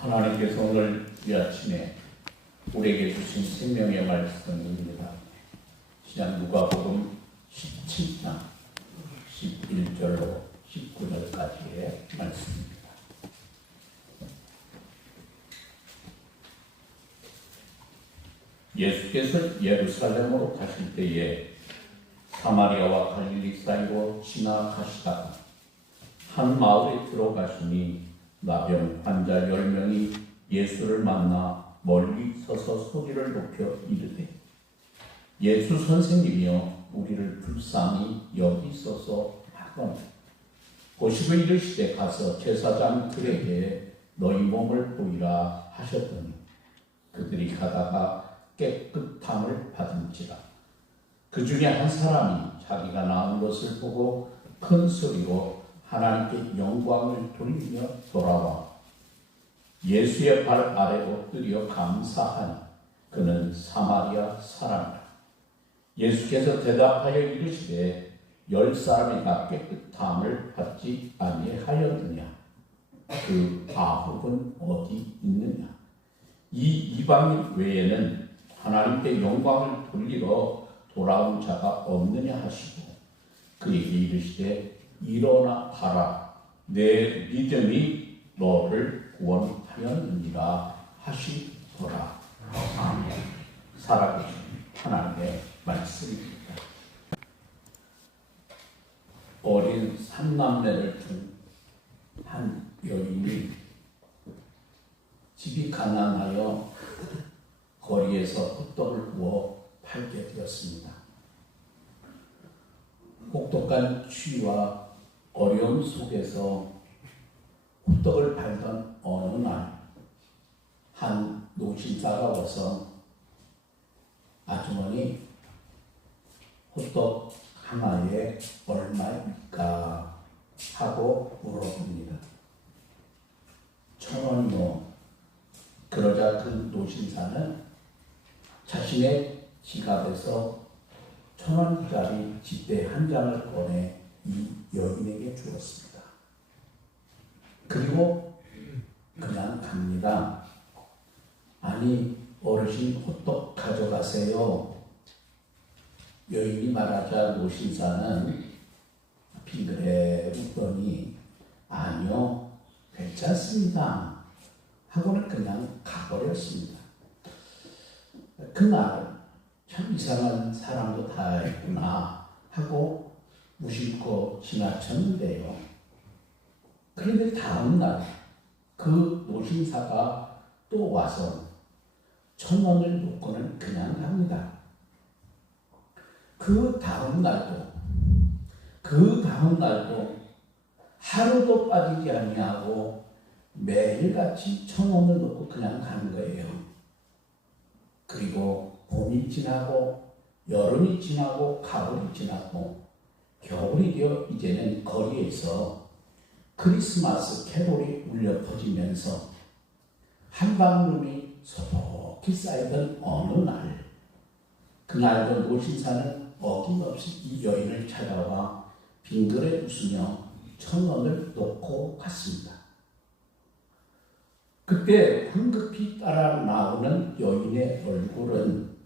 하나님께서 오늘 이 아침에 우리에게 주신 생명의 말씀입니다. 시작 누가복음 17장 11절로 19절까지의 말씀입니다. 예수께서 예루살렘으로 가실 때에 사마리아와 갈릴리 사이로 지나가시다가 한 마을에 들어가시니 나병 환자 10명이 예수를 만나 멀리 서서 소리를 높여 이르되 예수 선생님이여 우리를 불쌍히 여기소서 하거늘 보시고 이르시되 가서 제사장들에게 너희 몸을 보이라 하셨더니 그들이 가다가 깨끗함을 받은지라. 그 중에 한 사람이 자기가 나은 것을 보고 큰 소리로 하나님께 영광을 돌리며 돌아와 예수의 발 아래 엎드려 감사하니 그는 사마리아 사람이라. 예수께서 대답하여 이르시되 10사람이나 깨끗함을 받지 아니하였느냐? 그 9은 어디 있느냐? 이 이방인 외에는 하나님께 영광을 돌리러 돌아온 자가 없느냐 하시고 그에게 이르시되 일어나 가라 내 믿음이 너를 구원하였느니라 하시더라. 아멘. 살아계신 하나님의 말씀입니다. 어린 삼남매를 둔 한 여인이 집이 가난하여 거리에서 호떡을 구워 팔게 되었습니다. 혹독한 추위와 어려움 속에서 호떡을 팔던 어느 날 한 노신사가 와서 아주머니 호떡 하나에 얼마입니까? 하고 물어봅니다. 1,000원이요. 그러자 그 노신사는 자신의 지갑에서 1,000원짜리 지폐 한 장을 꺼내 이 여인에게 주었습니다. 그리고 그냥 갑니다. 아니 어르신 호떡 가져가세요. 여인이 말하자 노신사는 빙그레 웃더니 아니요 괜찮습니다 하고는 그냥 가버렸습니다. 그날 참 이상한 사람도 다 있구나 하고 무심코 지나쳤는데요. 그런데 다음날 그 노신사가 또 와서 1,000원을 놓고는 그냥 갑니다. 그 다음날도 하루도 빠지지 아니하고 매일같이 1,000원을 놓고 그냥 가는 거예요. 그리고 봄이 지나고 여름이 지나고 가을이 지나고 겨울이 되어 이제는 거리에서 크리스마스 캐롤이 울려 퍼지면서 한방눈이 소복히 쌓이던 어느 날 그날도 노신사는 어김없이 이 여인을 찾아와 빙그레 웃으며 1,000원을 놓고 갔습니다. 그때 황급히 따라 나오는 여인의 얼굴은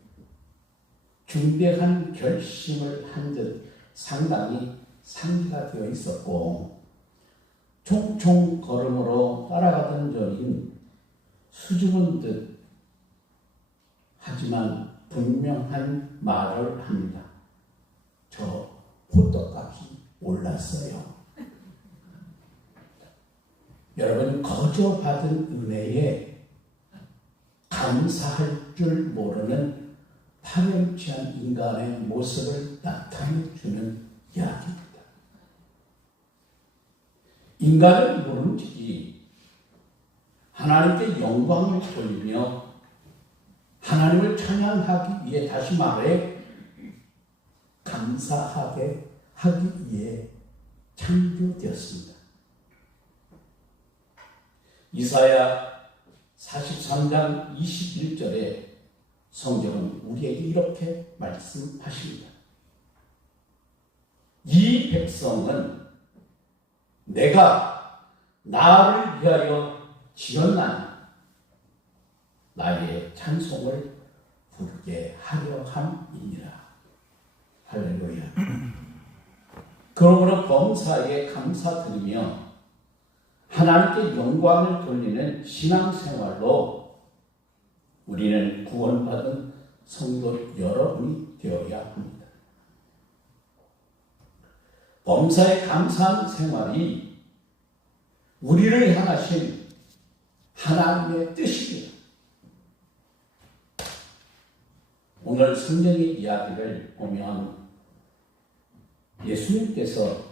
중대한 결심을 한 듯 상당히 상기가 되어 있었고 총총 걸음으로 따라가던 여인 수줍은 듯 하지만 분명한 말을 합니다. 저 호떡값이 올랐어요. 여러분 거저 받은 은혜에 감사할 줄 모르는 파렴치한 인간의 모습을 나타내주는 이야기입니다. 인간은 모른지 하나님께 영광을 돌리며 하나님을 찬양하기 위해 다시 말해 감사하게 하기 위해 창조되었습니다. 이사야 43장 21절에 성경은 우리에게 이렇게 말씀하십니다. 이 백성은 내가 나를 위하여 지었나니 나의 찬송을 부르게 하려 함이니라. 할렐루야. 그러므로 범사에 감사드리며 하나님께 영광을 돌리는 신앙생활로 우리는 구원받은 성도 여러분이 되어야 합니다. 범사에 감사하는 생활이 우리를 향하신 하나님의 뜻입니다. 오늘 성경의 이야기를 보면 예수님께서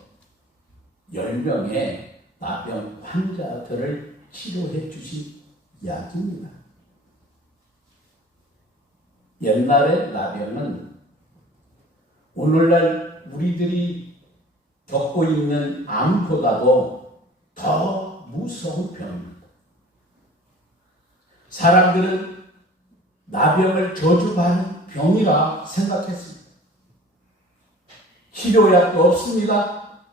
10명의 나병 환자들을 치료해 주신 이야기입니다. 옛날의 나병은 오늘날 우리들이 겪고 있는 암보다도 더 무서운 병입니다. 사람들은 나병을 저주받는 병이라 생각했습니다. 치료약도 없습니다.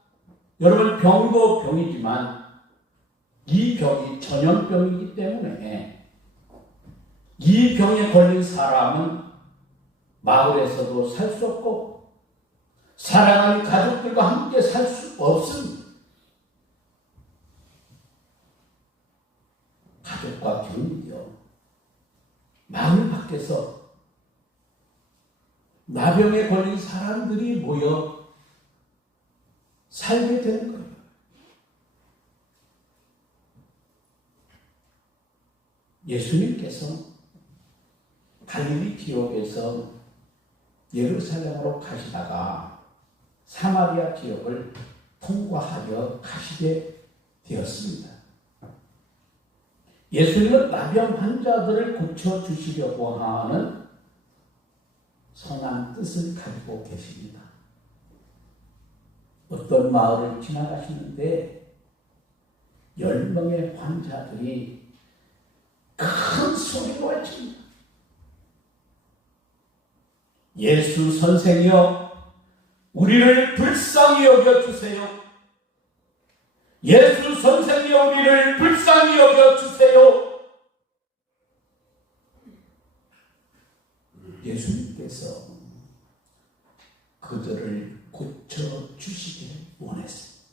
여러분, 병도 병이지만 이 병이 전염병이기 때문에 이 병에 걸린 사람은 마을에서도 살 수 없고 사랑하는 가족들과 함께 살 수 없습니다. 가족과 격리되어 마을 밖에서 나병에 걸린 사람들이 모여 살게 되는 거예요. 예수님께서 갈릴리 지역에서 예루살렘으로 가시다가 사마리아 지역을 통과하여 가시게 되었습니다. 예수님은 나병 환자들을 고쳐주시려고 하는 선한 뜻을 가지고 계십니다. 어떤 마을을 지나가시는데 10명의 환자들이 큰 소리로 외칩니다. 예수 선생이여, 우리를 불쌍히 여겨주세요. 예수 선생이여, 우리를 불쌍히 여겨주세요. 예수님께서 그들을 고쳐주시기를 원했습니다.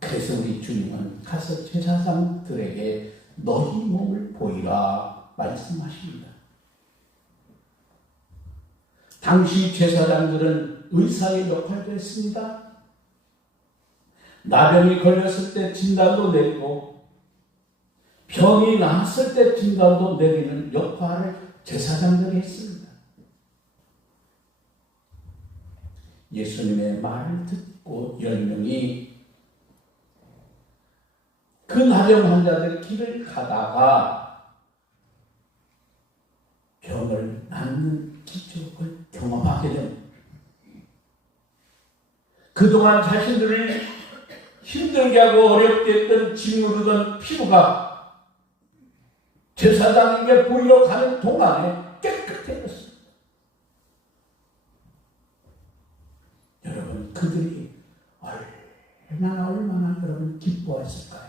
그래서 우리 주님은 가서 제사장들에게 너희 몸을 보이라 말씀하십니다. 당시 제사장들은 의사의 역할도 했습니다. 나병이 걸렸을 때 진단도 내리고 병이 나았을 때 진단도 내리는 역할을 제사장들이 했습니다. 예수님의 말을 듣고 10명이 그 나병 환자들 길을 가다가 병을 낫는 기적을 경험하게 됩니다. 그동안 자신들을 힘들게 하고 어렵게 했던 짓누르던 피부가 제사장에게 보이러 가는 동안에 깨끗해졌습니다. 여러분, 그들이 얼마나 여러분 기뻐했을까요?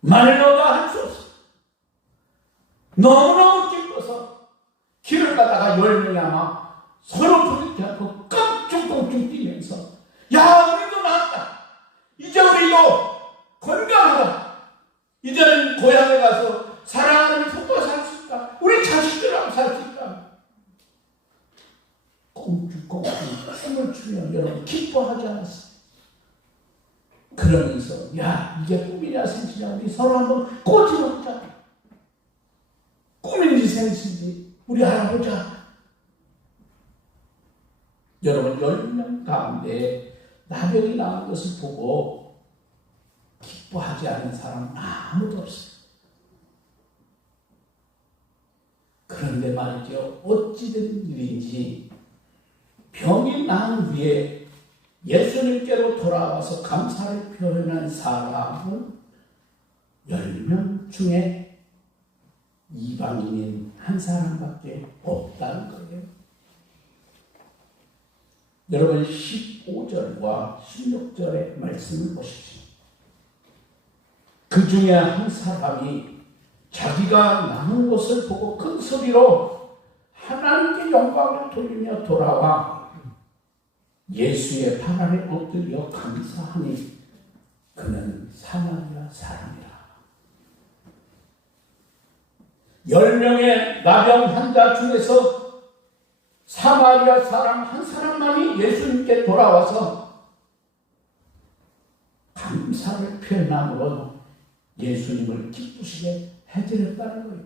말로가 할 수 없어요. 너무너무 기뻐서 길을 가다가 10명이 아마 서로 부딪지 않고 깡충깡충 뛰면서, 야, 우리도 나았다. 이제 우리도 건강하다. 이제는 고향에 가서 사랑하는 부부와 살 수 있다. 우리 자식들하고 살 수 있다. 꽁충꽁충 춤을 추며 여러분 기뻐하지 않았어요? 그러면서, 야, 이게 꿈이냐 생시냐, 우리 서로 한번 꼬집어보자. 꿈인지 생시인지 우리 알아보자. 여러분, 10명 가운데 나병이 나온 것을 보고 기뻐하지 않은 사람은 아무도 없어요. 그런데 말이죠, 어찌된 일인지 병이 나은 후에 예수님께로 돌아와서 감사를 표현한 사람은 10명 중에 이방인인 한 사람밖에 없다는 거예요. 여러분, 15절과 16절의 말씀을 보십시오. 그 중에 한 사람이 자기가 남은 것을 보고 큰 소리로 하나님께 영광을 돌리며 돌아와 예수의 발 아래 엎드려 감사하니 그는 사마리아 사람이라. 10명의 나병 환자 중에서 사마리아 사람 한 사람만이 예수님께 돌아와서 감사를 표현함으로 예수님을 기쁘시게 해드렸다는 거예요.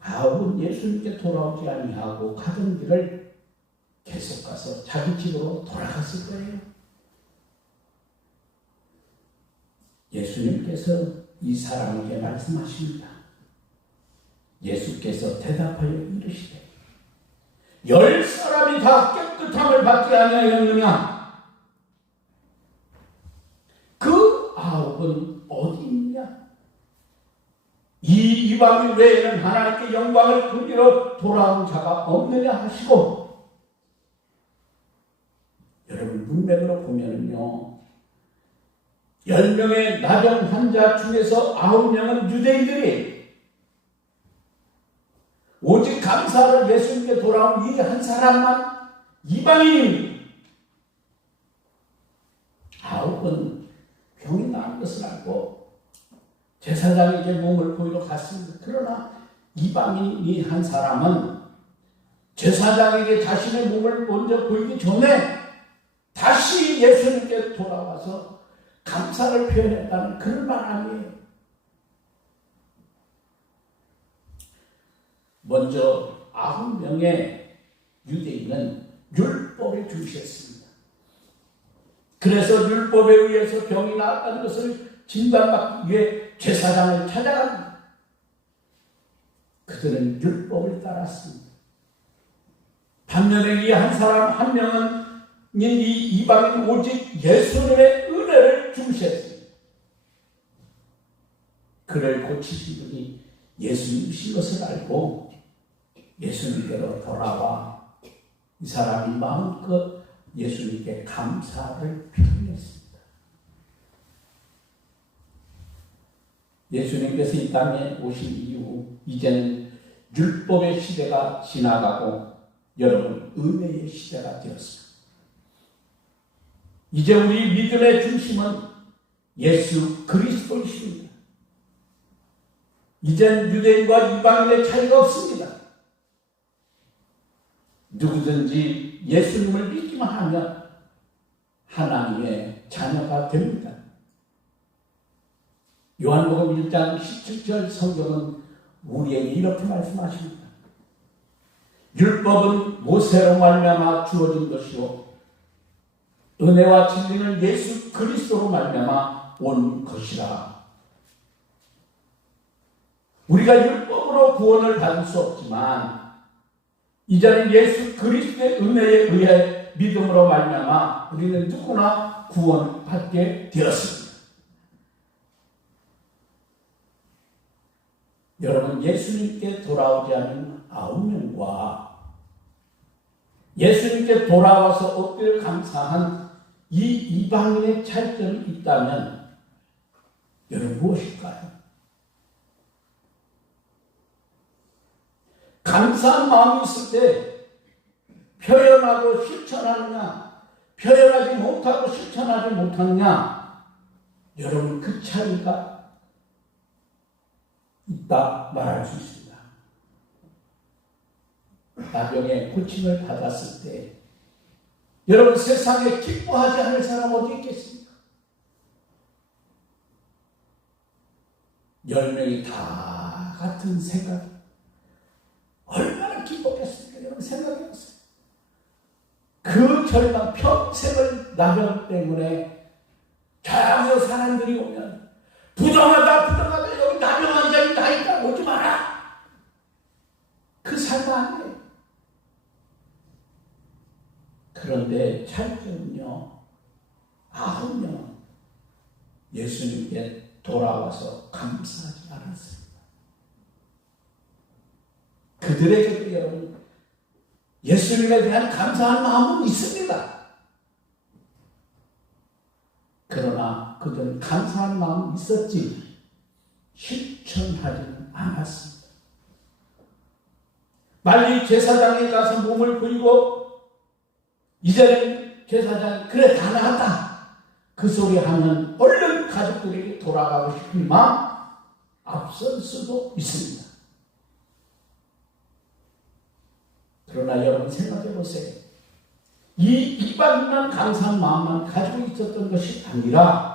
아홉은 예수님께 돌아오지 아니하고 가던 길을 계속 가서 자기 집으로 돌아갔을 거예요. 예수님께서 이 사람에게 말씀하십니다. 예수께서 대답하여 이르시되 10사람이 다 깨끗함을 받지 아니하였느냐? 그 9은 어디 있느냐? 이 이방인 외에는 하나님께 영광을 돌리러 돌아온 자가 없느냐 하시고, 여러분 문맥으로 보면은요, 10명의 나병 환자 중에서 9명은 유대인들이 오직 감사를 예수님께 돌아온 이 한 사람만 이방인입니다. 9은 병이 나은 것을 알고 제사장에게 몸을 보이러 갔습니다. 그러나 이방인 이 한 사람은 제사장에게 자신의 몸을 먼저 보이기 전에 다시 예수님께 돌아와서 감사를 표현했다는 그런 말 아니에요. 먼저 9명의 유대인은 율법에 중시했습니다. 그래서 율법에 의해서 병이 나았다는 것을 진단받기 위해 제사장을 찾아갑니다. 그들은 율법을 따랐습니다. 반면에 이 한 사람 한 명은 이 이방인 오직 예수님의 은혜를 중시했습니다. 그를 고치신 분이 예수님이신 것을 알고 예수님께로 돌아와 이 사람이 마음껏 예수님께 감사를 표현했습니다. 예수님께서 이 땅에 오신 이후 이제는 율법의 시대가 지나가고 여러분 은혜의 시대가 되었습니다. 이제 우리 믿음의 중심은 예수 그리스도이십니다. 이젠 유대인과 이방인의 차이가 없습니다. 누구든지 예수님을 믿기만 하면 하나님의 자녀가 됩니다. 요한복음 1장 17절 성경은 우리에게 이렇게 말씀하십니다. 율법은 모세로 말미암아 주어진 것이요 은혜와 진리는 예수 그리스도로 말미암아 온 것이라. 우리가 율법으로 구원을 받을 수 없지만 이제는 예수 그리스도의 은혜에 의해 믿음으로 말미암아 우리는 누구나 구원을 받게 되었습니다. 여러분 예수님께 돌아오지 않은 9명과 예수님께 돌아와서 엎드려 감사한 이 이방인의 차이점이 있다면 여러분 무엇일까요? 감사한 마음이 있을 때 표현하고 실천하느냐, 표현하지 못하고 실천하지 못하느냐, 여러분 그 차이가 있다 말할 수 있습니다. 나병의 고침을 받았을 때 여러분 세상에 기뻐하지 않을 사람 어디 있겠습니까? 10명이 다 같은 생각, 얼마나 기뻤겠습니까? 여러분 생각해보세요. 그 절망, 평생을 나병 때문에 자양서 사람들이 오면 부정하다 여기 나병 환자이 다 있다 오지 마라. 그 삶 아니에요. 그런데 차이점은요, 9명 예수님께 돌아와서 감사하지 않았습니다. 그들에게도 여러분 예수님에 대한 감사한 마음은 있습니다. 그러나 그들은 감사한 마음이 있었지 실천하지는 않았습니다. 빨리 제사장에 가서 몸을 보이고 이제는 제사장이 그래 다 나았다 그 소리 하면 얼른 가족들에게 돌아가고 싶은 마음 앞설 수도 있습니다. 그러나 여러분 생각해 보세요. 이 이방인만 감사한 마음만 가지고 있었던 것이 아니라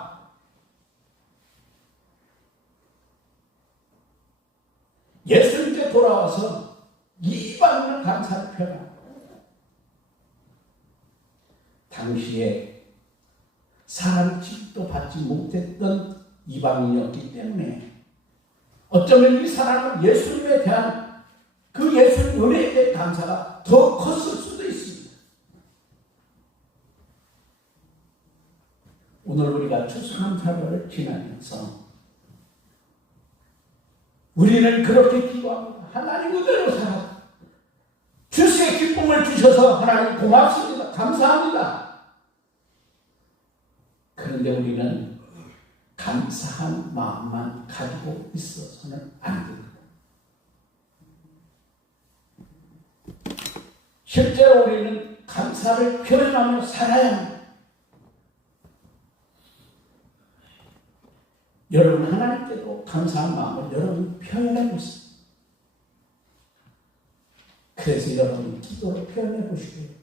예수님께 돌아와서 이방인을 감사를 표현합니다. 당시에 사람 취급도 받지 못했던 이방인이었기 때문에 어쩌면 이 사람은 예수님에 대한 그 예수님 은혜에 대한 감사가 더 컸을 수도 있습니다. 오늘 우리가 추수감사절을 지나면서 우리는 그렇게 기도합니다. 하나님 그대로 살아 주수의 기쁨을 주셔서 하나님 고맙습니다. 감사합니다. 그런데 우리는 감사한 마음만 가지고 있어서는 안 됩니다. 실제로 우리는 감사를 표현하며 살아야 합니다. 여러분 하나님께도 감사한 마음을 여러분 표현해 보세요. 그래서 여러분이 기도로 표현해 보시고요.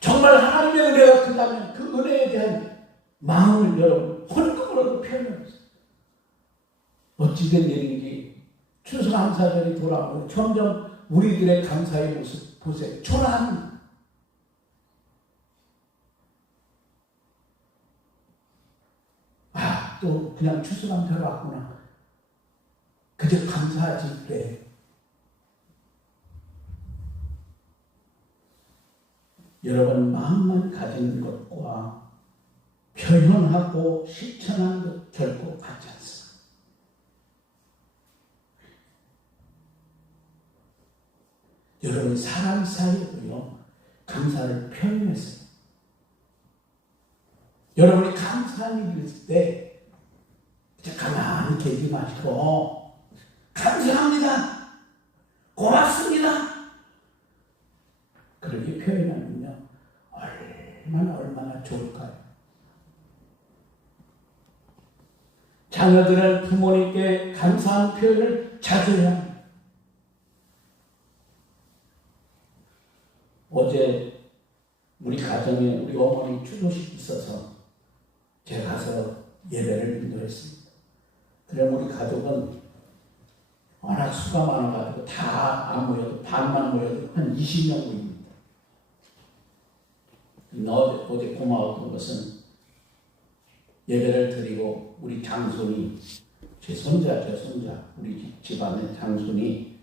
정말 하나님의 은혜가 크다면 그 은혜에 대한 마음을 여러분 헌금으로도 표현해 보세요. 어찌된 일인지 추수감사절이 돌아오고 점점 우리들의 감사의 모습 보세요. 초라합니다. 또 그냥 추수감사로 왔구나. 그저 감사하지 그래. 여러분 마음만 가지는 것과 표현하고 실천하는 것 결코 같지 않습니다. 여러분 사람 사이에도요 감사를 표현했어요. 여러분이 감사한 일이 있을 때 가만히 계지 마시고 감사합니다. 고맙습니다. 그렇게 표현하면요 얼마나 좋을까요? 자녀들은 부모님께 감사한 표현을 자주 해야 합니다. 어제 우리 가정에 우리 어머니 추도식이 있어서 제가 가서 예배를 인도했습니다. 그래 우리 가족은 워낙 수가 많아가지고 다 안 모여도 반만 모여도 한 20명 모입니다. 어제 고마웠던 것은 예배를 드리고 우리 장손이 제 손자 우리 집안의 장손이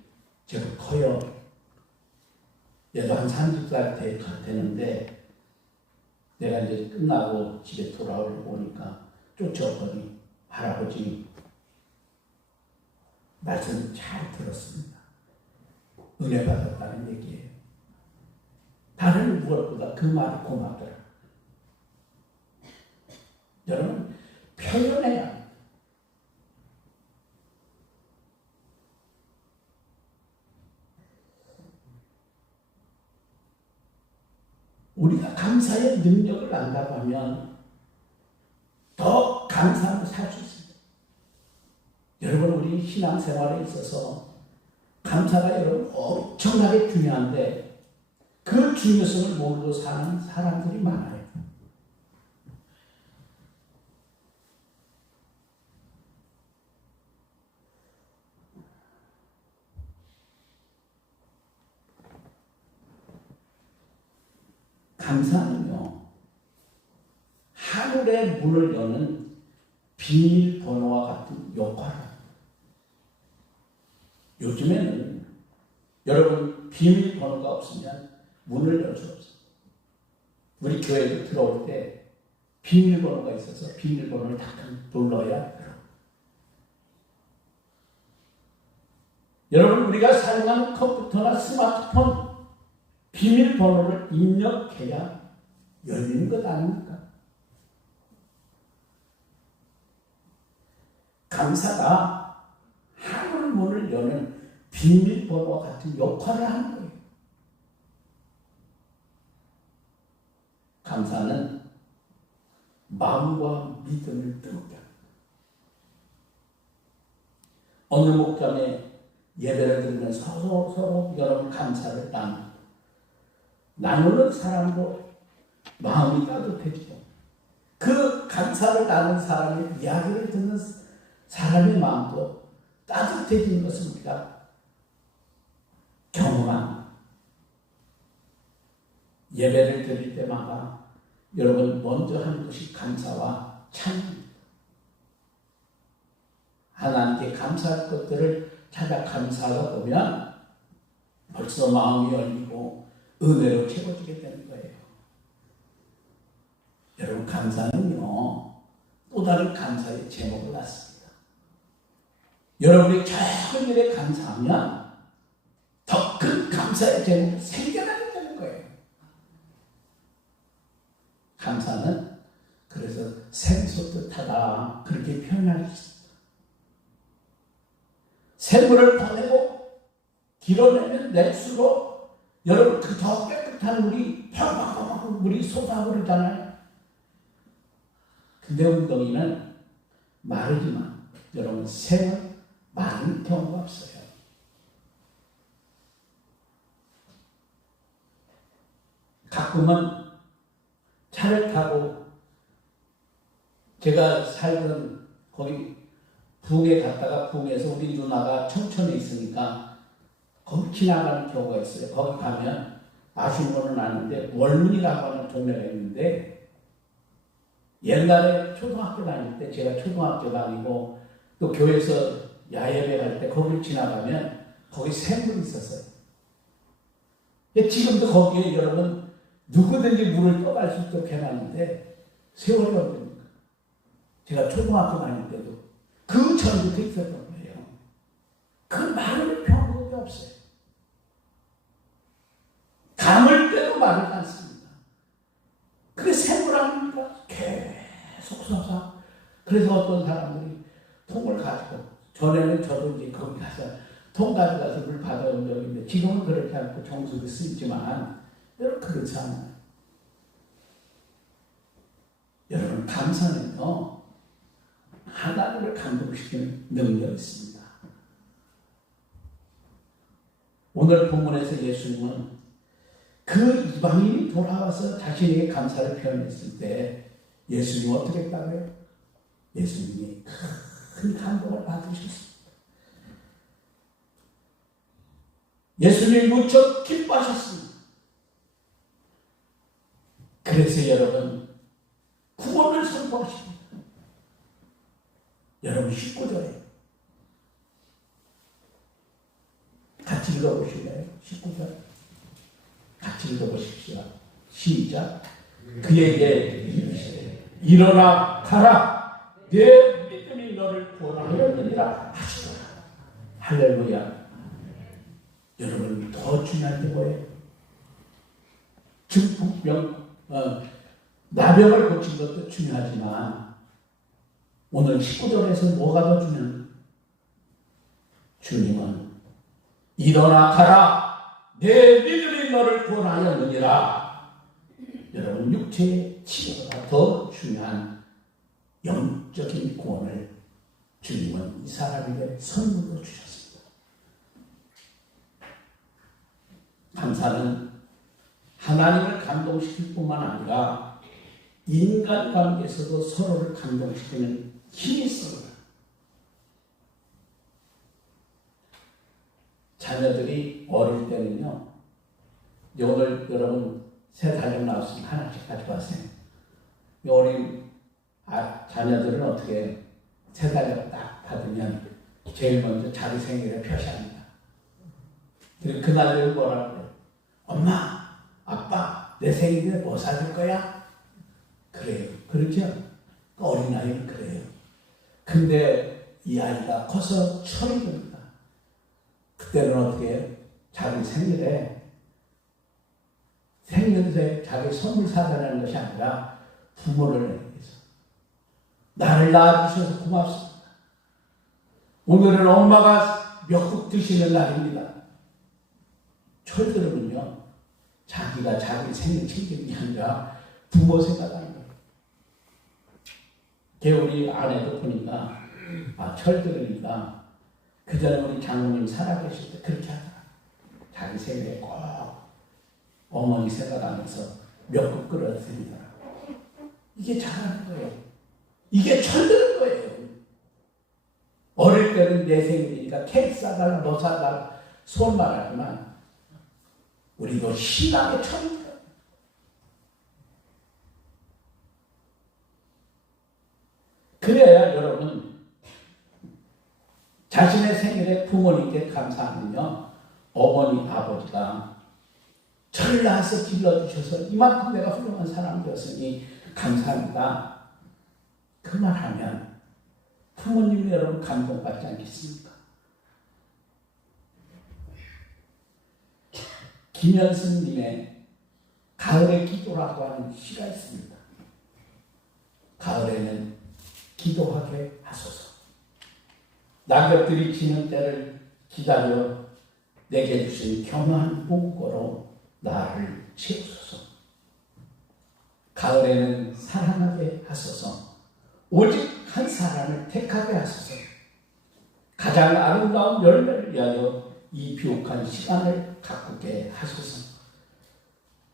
제가 커요. 얘도 한 30살 되는데 내가 이제 끝나고 집에 돌아오려고 오니까 쫓아오더니 할아버지 말씀 잘 들었습니다. 은혜 받았다는 얘기예요. 다른 무엇보다 그 말이 고맙더라. 여러분 표현해야 합니다. 우리가 감사의 능력을 안다고 하면 더 감사하며 살 수 있습니다. 여러분 우리 신앙생활에 있어서 감사가 여러분 엄청나게 중요한데 그 중요성을 모르고 사는 사람들이 많아요. 감사는요 하늘의 문을 여는 비밀번호와 같은 역할을 합니다. 요즘에는 여러분 비밀번호가 없으면 문을 열 수 없어요. 우리 교회에 들어올 때 비밀번호가 있어서 비밀번호를 딱 눌러야 들어요. 여러분 우리가 사용하는 컴퓨터나 스마트폰 비밀번호를 입력해야 열리는 것 아닙니까? 감사가 하늘 문을 여는 비밀번호와 같은 역할을 하는 거예요. 감사는 마음과 믿음을 뜨겁게 합니다. 어느 목장에 예배를 드리면서 서로 여러분 감사를 나누는 사람도 마음이 따뜻해지고 그 감사를 나누는 사람의 이야기를 듣는 사람의 마음도 따뜻해지는 것을 우리가 경험합니다. 예배를 드릴 때마다 여러분 먼저 하는 것이 감사와 찬양입니다. 하나님께 감사할 것들을 찾아 감사하다 보면 벌써 마음이 열리고 은혜로 채워지게 되는 거예요. 여러분 감사는요 또 다른 감사의 제목을 놨습니다. 여러분이 작은 일에 감사하면 더 큰 감사의 제목이 생겨나게 되는 거예요. 감사는 그래서 샘솟듯하다 그렇게 표현할 수 있습니다. 샘물을 보내고 길어내면 낼수록 여러분 그 더 깨끗한 물이 팍팍팍 물이 쏟아버리잖아요. 근데 웅덩이는 마르지만 여러분 샘은 마른 경우가 없어요. 가끔은 차를 타고 제가 살던 거기 부흥에 갔다가 부흥에서 우리 누나가 청천에 있으니까 거기 지나가는 경우가 있어요. 거기 가면 아쉬운 거는 아닌데 월문이라고 하는 동네가 있는데 옛날에 초등학교 다닐 때 제가 초등학교 다니고 또 교회에서 야예배 갈 때 거기를 지나가면 거기 샘물이 있었어요. 지금도 거기에 여러분 누구든지 물을 떠갈 수 있도록 해놨는데 세월이 언제입니까? 제가 초등학교 다닐 때도 그 전부터 있었던 거예요. 그 마를 병법이 없어요. 감을 때도 마르지 않습니다. 그게 샘물 아닙니까? 계속 솟아. 그래서 어떤 사람들이 통을 가지고 전에는 저도 이제 거기 가서 통 가져가서 물 받아온 적이 있는데 지금은 그렇지 않고 정수기 쓰이지만 여러분 그렇지 않아요. 여러분 감사는요 하나님을 감동시키는 능력이 있습니다. 오늘 본문에서 예수님은 그 이방인이 돌아와서 자신에게 감사를 표현했을 때 예수님은 어떻게 했다고요? 예수님이 큰 감동을 받으셨습니다. 예수님이 무척 기뻐하셨습니다. 그래서 여러분 구원을 선포하십니다. 여러분 19절에 같이 읽어보실래요? 19절 같이 읽어보십시오. 시작. 그에게 이르시되 일어나 가라 내 믿음이 너를 구원하였느니라 하시더라. 할렐루야. 여러분 더 중요한 게 뭐예요? 중풍병 나병을 고친 것도 중요하지만 오늘 19절에서 뭐가 더 중요한가? 주님은 일어나 가라 내 믿음이 너를 구원하였느니라. 여러분 육체의 치료보다 더 중요한 영적인 구원을 주님은 이 사람에게 선물로 주셨습니다. 감사는 하나님을 감동시킬 뿐만 아니라 인간관계에서도 서로를 감동시키는 힘이 있습니다. 자녀들이 어릴 때는요, 오늘 여러분 새 달력 나왔으면 하나씩 가지고 가세요. 어린 자녀들은 어떻게 새 달력 딱 받으면 제일 먼저 자기 생일을 표시합니다. 그리고 그날을 뭐라고 해요? 엄마, 아빠, 내 생일에 뭐 사줄 거야? 그래요. 그렇죠? 어린아이는 그래요. 근데 이 아이가 커서 철이 됩니다. 그때는 어떻게 해요? 자기 생일에 생년새 자기 선물 사달라는 것이 아니라 부모를 위해서 나를 낳아주셔서 고맙습니다. 오늘은 엄마가 멱국 드시는 날입니다. 철들으면요, 자기가 자기 생일 챙기는 게 아니라 부모 생각하는 거예요. 우리 아내도 보니까, 철들으니까, 그 전에 우리 장모님 살아계실 때 그렇게 하더라. 자기 생일에 꼭 어머니 생각하면서 멱국 끓여드리더라. 이게 잘하는 거예요. 이게 철드는 거예요. 어릴 때는 내 생일이니까 케이크 사달라, 너 사달라, 손만 하지만, 우리도 신앙에 철드는 거예요. 그래야 여러분, 자신의 생일에 부모님께 감사하면요, 어머니, 아버지가 저를 낳아서 길러주셔서 이만큼 내가 훌륭한 사람이 되었으니 감사합니다. 그 말 하면 부모님 여러분 감동받지 않겠습니까? 김현승님의 가을의 기도라고 하는 시가 있습니다. 가을에는 기도하게 하소서. 낙엽들이 지는 때를 기다려 내게 주신 겸허한 보고로 나를 채우소서. 가을에는 사랑하게 하소서. 오직 한 사람을 택하게 하소서. 가장 아름다운 열매를 위하여 이 비옥한 시간을 가꾸게 하소서.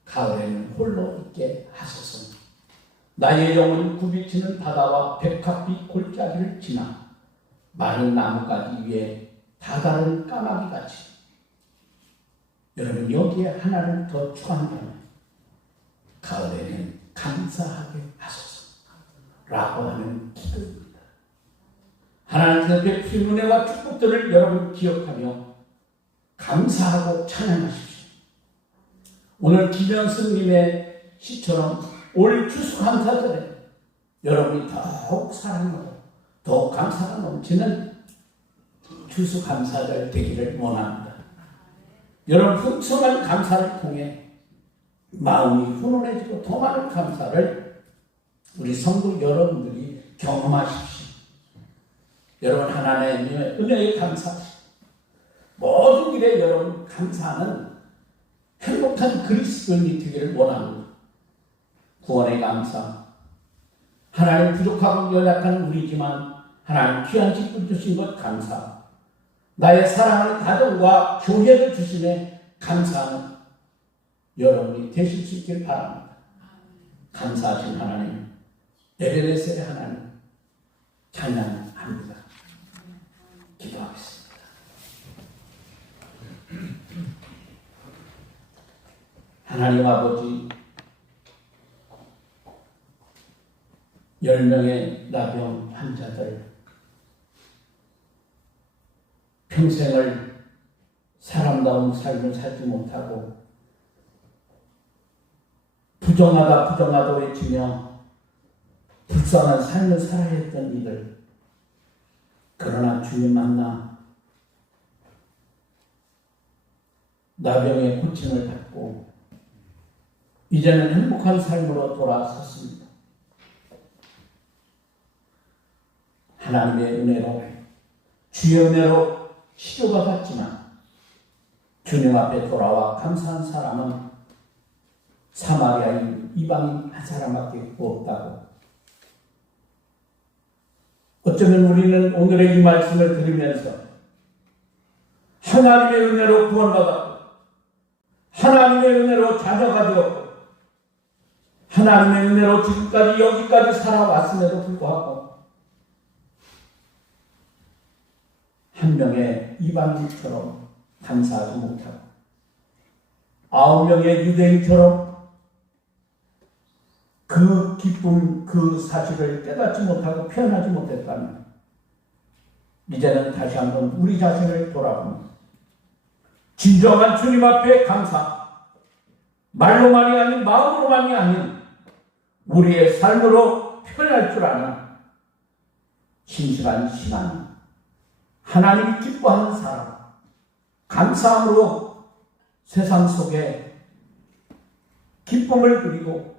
가을에는 홀로 있게 하소서. 나의 영은 굽이치는 바다와 백합빛 골짜기를 지나 많은 나뭇가지 위에 다다른 까마귀같이, 여러분 여기에 하나를 더 추가한다면 가을에는 감사하게 하소서 라고 하는 기도입니다. 하나님께서 베푸신 은혜와 축복들을 여러분 기억하며 감사하고 찬양하십시오. 오늘 김현승님의 시처럼 올 추수감사절에 여러분이 더욱 사랑하고 더욱 감사가 넘치는 추수감사절 되기를 원합니다. 여러분 풍성한 감사를 통해 마음이 훈훈해지고 더 많은 감사를 우리 성도 여러분들이 경험하십시오. 여러분 하나님의 은혜에 감사하시고 모든 일에 여러분 감사하는 행복한 그리스도인이 되기를 원합니다. 구원의 감사, 하나님 부족하고 연약한 우리지만 하나님 귀한 직분 주신 것 감사, 나의 사랑하는 가정과 교회를 주심에 감사하는 여러분이 되실 수 있길 바랍니다. 감사하신 하나님, 에베네셀의 하나님 찬양합니다. 기도하겠습니다. 하나님 아버지, 10명의 나병 환자들, 평생을 사람다운 삶을 살지 못하고 부정하다 외치며 불쌍한 삶을 살아야 했던 이들, 그러나 주님 만나 나병의 고침을 받고 이제는 행복한 삶으로 돌아섰습니다. 하나님의 은혜로, 주의 은혜로 치료가 받지만 주님 앞에 돌아와 감사한 사람은 사마리아인 이방인 한 사람밖에 없다고. 어쩌면 우리는 오늘의 이 말씀을 들으면서 하나님의 은혜로 구원받았고 하나님의 은혜로 자녀가 되었고 하나님의 은혜로 지금까지 여기까지 살아왔음에도 불구하고 한 명의 이방인처럼 감사하지 못하고 9명의 유대인처럼 그 기쁨, 그 사실을 깨닫지 못하고 표현하지 못했다면 이제는 다시 한번 우리 자신을 돌아보면 진정한 주님 앞에 감사, 말로만이 아닌 마음으로만이 아닌 우리의 삶으로 표현할 줄 아는 신실한 신앙, 하나님이 기뻐하는 사람, 감사함으로 세상 속에 기쁨을 누리고